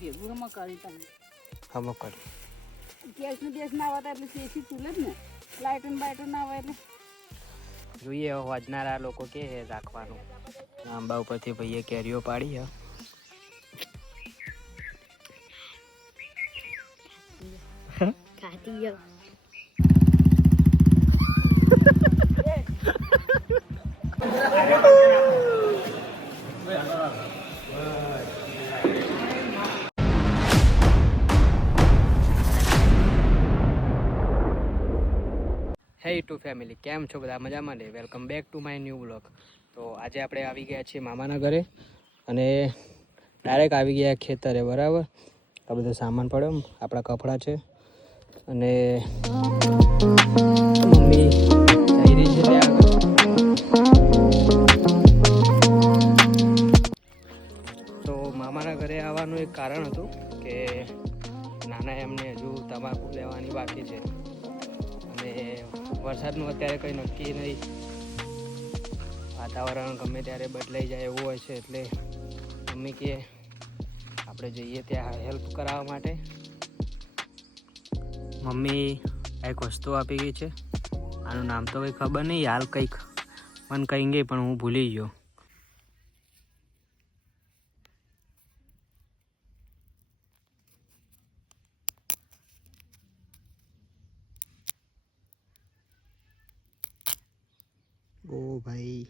ભેગું હમ કરી તમે હમ કરી ગેસ ના આવતા એટલે એસી ચૂલે જ ને લાઇટો બાઇટો ના આવે એટલે જોઈએ વાજનારા લોકો કે રાખવાનું આંબા ઉપરથી ભાઈએ કેરીઓ પાડી હે ખાતી હે ટુ ફેમિલી કેમ છો બધા મજામાં ને welcome back to my new blog તો આજે આપણે આવી ગયા છીએ મામાના ઘરે અને ડાયરેક્ટ આવી ગયા ખેતરે બરાબર આ બધો સામાન પડ્યો આપણા કપડાં છે અને મમ્મી જઈ રહી છે ત્યાં આગળ તો મામાના ઘરે આવવાનું એક કારણ હતું કે નાના એમને હજુ તમાકુ લેવાની બાકી છે અને વરસાદનું અત્યારે કંઈ નક્કી નહીં વાતાવરણ ગમે ત્યારે બદલાઈ જાય એવું હોય છે એટલે મમ્મી કે આપણે જઈએ ત્યાં હેલ્પ કરાવવા માટે મમ્મી એક વસ્તુ આપી ગઈ છે આનું નામ તો કંઈ ખબર નહીં હાલ કંઈક મને કહી ગઈ પણ હું ભૂલી ગયો ઓ ભાઈ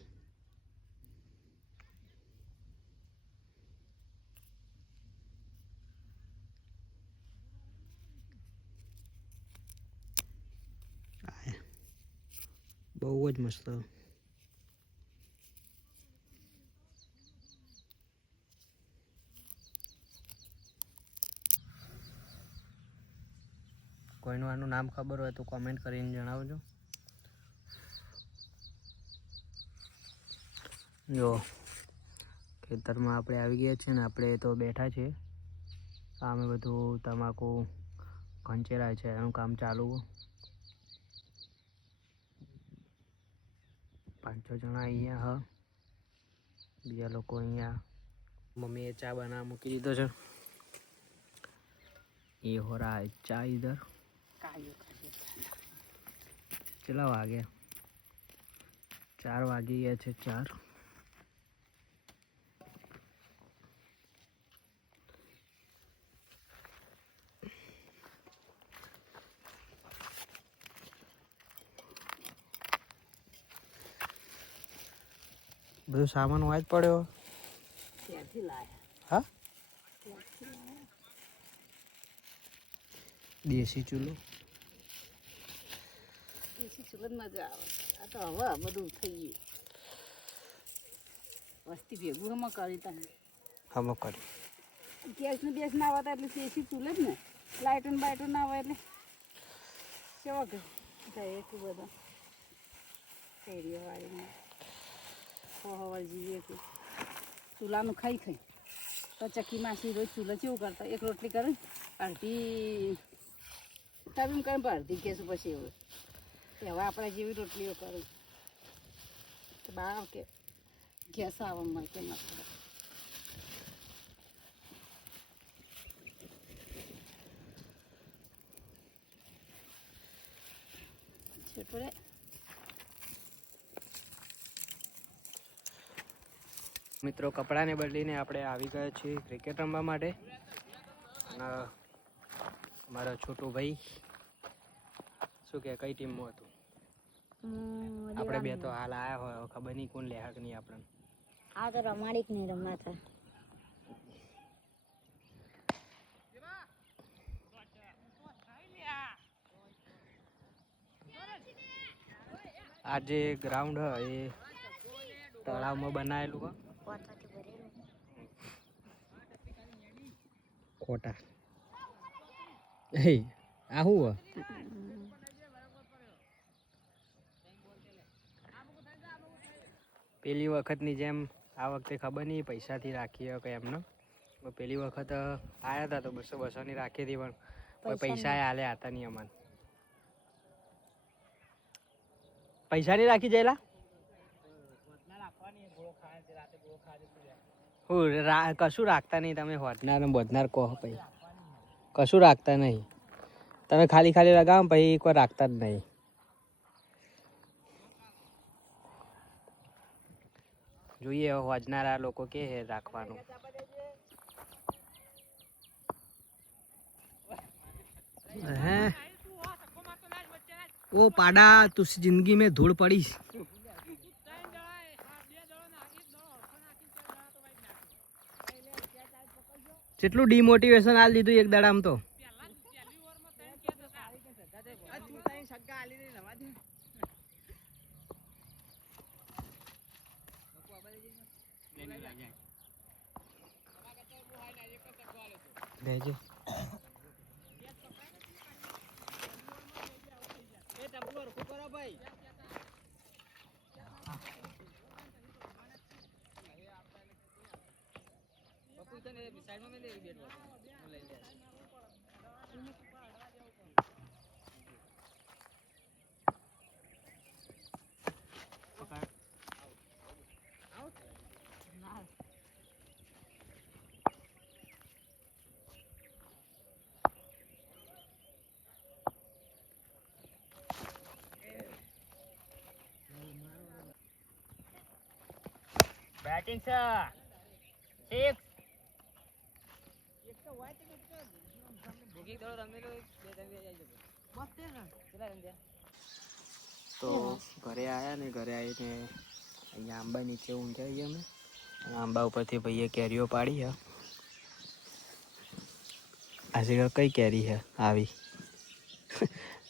બહુ જ મસ્ત કોઈનું આનું નામ ખબર હોય તો કોમેન્ટ કરીને જણાવજો જો ખેતરમાં આપણે આવી ગયા છીએ ને આપણે તો બેઠા છીએ સામે બધું તમાકુ ખંચેરાય છે એનું કામ ચાલુ 5-6 જણા અહીંયા હ બીજા લોકો અહીંયા મમ્મીએ ચા બનાવવા મૂકી દીધો છે એ હો રહા હૈ ચા ઇધર કેટલા વાગ્યા 4 વાગી ગયા છે 4 બધું સામાન વાંચ પડ્યો ક્યાંથી લાયા હા દેશી ચૂલો એસી ચૂલે જ મજા આવે આ તો હવે બધું થઈ ગયું વસ્તી ભેગું હમ કરી તમે હમ કરી ગેસ ના આવતા એટલે એસી ચૂલે જ ને લાઇટો બાઇટો ના આવે એટલે કેવા જાય એટલું બધા શેરીઓ વાળીને હવા જઈએ કે ચૂલાનું ખાઈ તો ચક્કી માસી રોજ ચૂલો કેવું કરતા એક રોટલી કરે અડધી તબીમ કરે પણ અડધી ગેસ પછી એવું હવે આપણે જેવી રોટલીઓ કરે બહાર કે ગેસ આવવા મળે નથી છોટરે મિત્રો કપડાને બદલીને આપણે આવી ગયા છીએ ક્રિકેટ રમવા માટે અને મારો છોટો ભાઈ શું કે કઈ ટીમમાં હતું આપણે બે તો હાલ આયા હોય ખબર નહીં કોણ લેહાક નહીં આપણને આ તો રમાડી જ નહીં રમાતા આ જે ગ્રાઉન્ડ હ એ તળાવમાં બનાવેલું હ ખોટા હે આ શું પેલી વખતની જેમ આ વખતે ખબર નહીં પૈસાથી રાખી કે એમને પેલી વખત આવ્યા હતા તો 200-200ની રાખી હતી પણ કોઈ પૈસા આલ્યા હતા નહીં અમને પૈસા નહીં રાખી જયેલા કશું રાખતા નહીં તમે હોદનાર ને બોધનાર કહો પછી કશું રાખતા નહીં તમે ખાલી ખાલી લગાવો ને પછી કોઈ રાખતા જ નહીં. જોઈએ હોદનારા લોકો કે રાખવાનું. હે ओ पाडा तुझ जिंदगी में धूल पड़ी જેટલું ડિમોટિવેશન આલ દીધું એક દાડામાં તો લેજો बैटिंग से सिक्स તો ઘરે આવ્યા ને ઘરે આવીને અહીંયા આંબા નીચે ઊંઘાઈએ અમે આંબા ઉપરથી ભાઈએ કેરીઓ પાડી છે. આજે કઈ કેરી છે આવી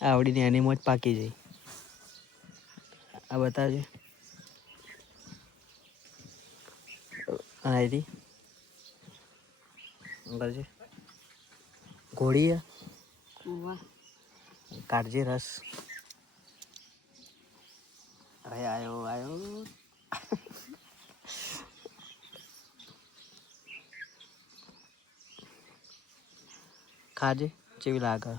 આવડીને એની મોજ પાકી જઈ. આ બતાવજે આઈ અંકલ છે ઘોડી કાઢજે રસ. આયો આયો ખાજે જેવી લાગે.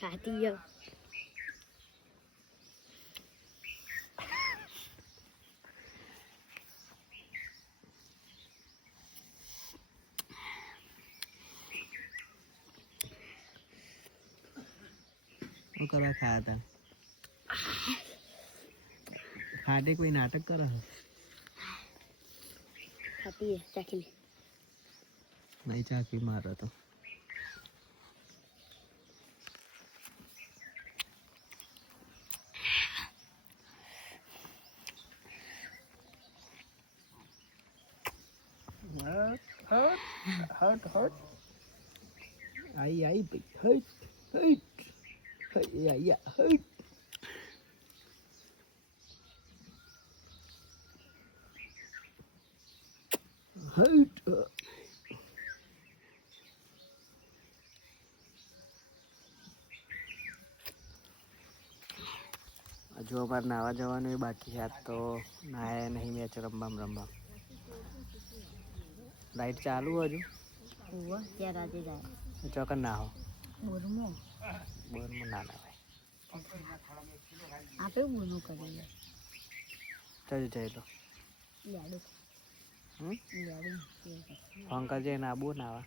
ખાતી જાઓ. શું કરવા ખાયા હતા? ખાટે કોઈ નાટક કરે ખાતી ચાખી લે. નહીં ચાકી મારો તો હટ આઈ આઈ ભાઈ હટ હટ હજુ અમારે નાવા જવાનું એ બાકી છે. આજ તો નાયા નહીં મેચ રમવા. લાઈટ ચાલુ હજુ ત્યાં રાતે જાય ચોકન ના હો બોરમો ના ભાઈ આપે બોનું કરી ચાલ જઈ લો. લાડુ ફોન કરજે ને આબુ નાવા.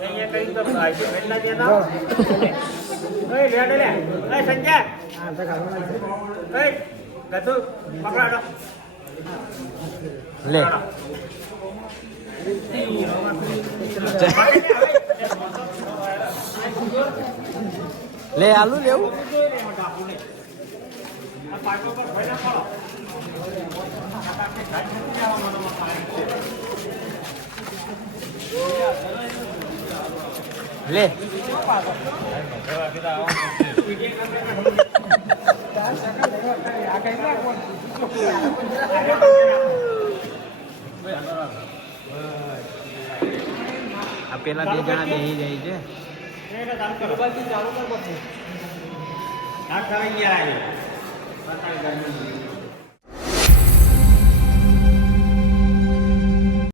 અહીંયા કઈ તો ભાઈ એટલા દે ના ઓય લે લે એ સંજય એ ગધુ પકડાડો લે લે આલુ લેવું લે આ પેલા બે જણા બેસી જાય છે ચાલુ કર